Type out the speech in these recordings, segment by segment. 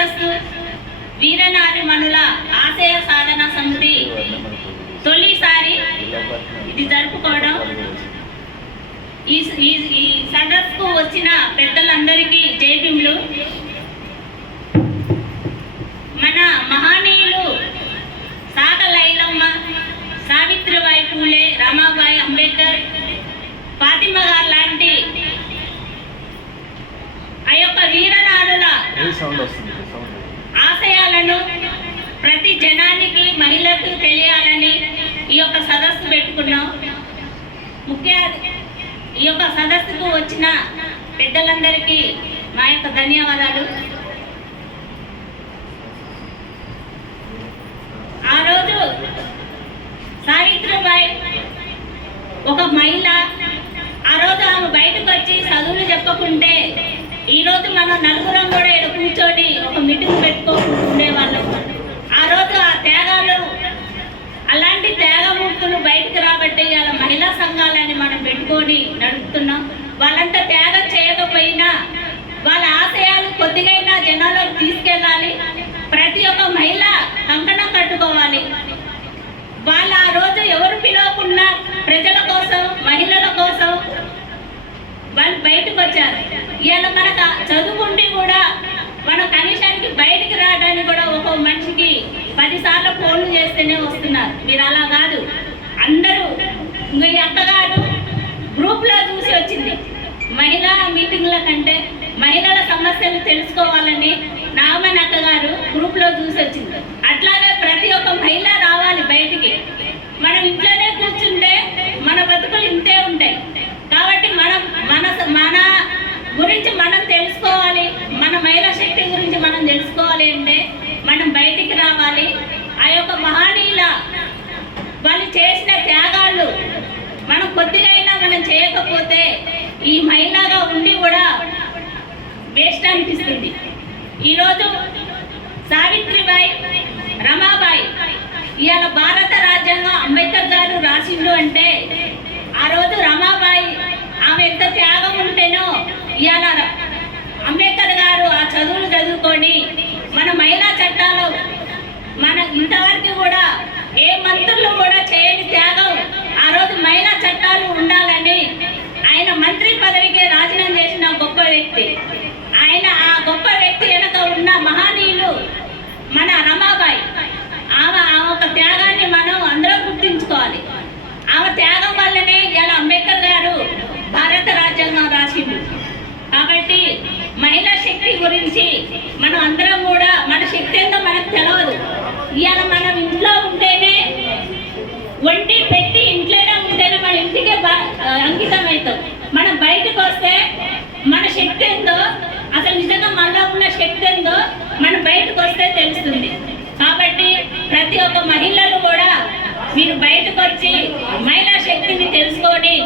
సదస్సు వీరనారిమణుల ఆశయ సాధన సమితి తొలిసారి ఇది జరుపుకోవడం. ఈ సదస్సుకు వచ్చిన పెద్దలందరికీ జైభీములు. మన మహనీయులు సాగలైలమ్మ, సావిత్రిబాయి పూలే, రమాబాయి అంబేద్కర్, ఫాతిమా గారు లాంటి ఆ యొక్క వీరనారుల ఆశయాలను ప్రతి జనానికి, మహిళలకు తెలియాలని ఈ యొక్క సదస్సు పెట్టుకున్నాం. ఈ యొక్క సదస్సుకు వచ్చిన పెద్దలందరికీ మా యొక్క ధన్యవాదాలు. ఆ రోజు సావిత్రిబాయి ఒక మహిళ, ఆ రోజు ఆమె బయటకు వచ్చి చదువులు చెప్పకుంటే ఈరోజు మనం నలుగురం కూడా ఇక్కడ కూర్చొని ఒక మీటింగ్ పెట్టుకోకుండేవాళ్ళం. ఆ రోజు ఆ త్యాగాలు, అలాంటి త్యాగమూర్తులు బయటకు రాబట్టి అలా మహిళా సంఘాలని మనం పెట్టుకొని నడుపుతున్నాం. వాళ్ళంతా త్యాగం చేయకపోయినా వాళ్ళ ఆశయాలు కొద్దిగైనా జనాలకు తీసుకెళ్ళాలి. ప్రతి ఒక్క మహిళ కంకణం కట్టుకోవాలి. వాళ్ళు ఆ రోజు ఎవరు పిలవకుండా ప్రజల కోసం, మహిళల కోసం వాళ్ళు బయటకు వచ్చారు. ఇవాళ మనకు చదువుకుంటే కూడా మనం కనీసానికి బయటికి రావడానికి కూడా ఒక మనిషికి 10 సార్లు ఫోన్లు చేస్తేనే వస్తున్నారు. మీరు అలా కాదు. అందరూ ఈ అక్కగారు గ్రూప్లో చూసి వచ్చింది. మహిళా మీటింగ్ల కంటే మహిళల సమస్యలు తెలుసుకోవాలని నాగమణి అక్కగారు గ్రూప్లో చూసి వచ్చింది. అట్లాగే ప్రతి ఒక్క మహిళ రావాలి బయటికి. మనం ఇంట్లోనే కూర్చుంటే మన బతుకులు ఇంతే ఉంటాయి. కాబట్టి మనం మన గురించి మనం తెలుసుకోవాలి. మన మహిళా శక్తి గురించి మనం తెలుసుకోవాలి అంటే మనం బయటికి రావాలి. ఆ యొక్క మహనీయుల వాళ్ళు చేసిన త్యాగాలు మనం కొద్దిగా మనం చేయకపోతే ఈ మహిళగా ఉండి కూడా వేస్ట్ అనిపిస్తుంది. ఈరోజు సావిత్రిబాయి, రమాబాయి ఇవాళ భారత రాజ్యాంగం అంబేద్కర్ గారు రాసిండు అంటే ఆ రోజు రమాబాయి ఆమె ఎంత త్యాగం ఉంటేనో ఇవాళ అంబేద్కర్ గారు ఆ చదువులు చదువుకొని మన మహిళా చట్టాలు మన ఇంతవరకు కూడా ఏ మంత్రులు కూడా చేయని త్యాగం ఆ రోజు మహిళా చట్టాలు ఉండాలని ఆయన మంత్రి పదవికి రాజీనామా చేసిన గొప్ప వ్యక్తి. ఆయన ఆ గొప్ప వ్యక్తి వెనక ఉన్న మహనీయులు మన రమాబాయి. ఆమె ఒక త్యాగాన్ని మనం అందరం గుర్తించుకోవాలి. ఆమె త్యాగం వల్లనే ఇలా అంబేద్కర్ గారు భారత రాజ్యాంగం రాసిండు. కాబట్టి మహిళా శక్తి గురించి మనం అందరం కూడా మన శక్తి ఏందో మనకు తెలియదు. ఇవాళ మనం ఇంట్లో ఉంటేనే, వండి పెట్టి ఇంట్లోనే ఉంటేనే మన ఇంటికే అంకితం అవుతాం. మనం బయటకు వస్తే మన శక్తి ఏందో, అసలు నిజంగా మనలో ఉన్న శక్తి ఏందో మనం బయటకు వస్తే తెలుస్తుంది. కాబట్టి ప్రతి ఒక్క మహిళలు కూడా మీరు బయటకు వచ్చి మహిళా శక్తిని తెలుసుకొని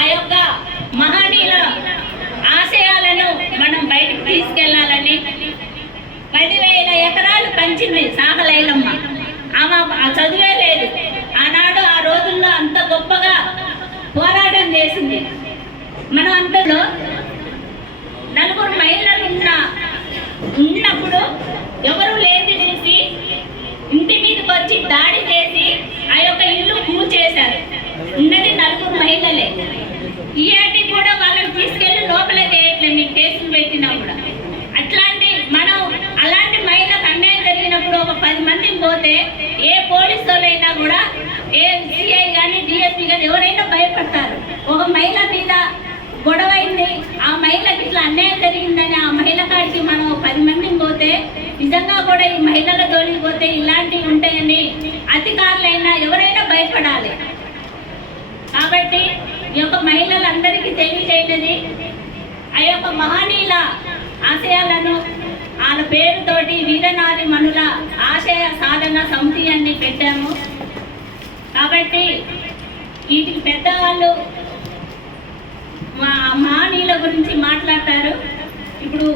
ఆ యొక్క మహనీయుల ఆశయాలను మనం బయటకు తీసుకెళ్లాలని 10,000 ఎకరాలు పంచింది సాగలైలమ్మ. ఆమె ఆ చదువే లేదు. ఆనాడు ఆ రోజుల్లో అంత గొప్పగా పోరాటం చేసింది. మనం అంతలో నలుగురు మహిళలు ఉన్నప్పుడు ఎవరు లేదు చూసి ఇంటి మీదకి వచ్చి దాడి చేసి ఆ యొక్క ఇల్లు కూల్చేశారు. ఉన్నది నలుగురు మహిళలే. ఈయాటి కూడా వాళ్ళని తీసుకెళ్లి లోపలే చేయట్లేదు, మీకు కేసులు పెట్టినా కూడా. అలాంటి మహిళకు అన్యాయం జరిగినప్పుడు ఒక 10 మంది పోతే ఏ పోలీసు వాళ్ళైనా కూడా, ఏ సిఐ కానీ, డిఎస్పీ కానీ ఎవరైనా భయపడతారు. ఒక మహిళ మీద గొడవ అయింది, ఆ మహిళకి ఇట్లా అన్యాయం జరిగిందని ఆ మహిళ కాడికి మనం 10 మందిని పోతే నిజంగా కూడా ఈ మహిళల జోలికి పోతే ఇలాంటివి ఉంటాయని అధికారులైనా ఎవరైనా భయపడాలి. కాబట్టి ఈ యొక్క మహిళలందరికీ తెలియజేయనది ఆ యొక్క మహనీయుల ఆశయాలను వాళ్ళ పేరుతోటి వీరనారిమణుల ఆశయ సాధన సమితి అని పెట్టాము. కాబట్టి వీటికి పెద్దవాళ్ళు మహనీయుల గురించి మాట్లాడతారు. ఇప్పుడు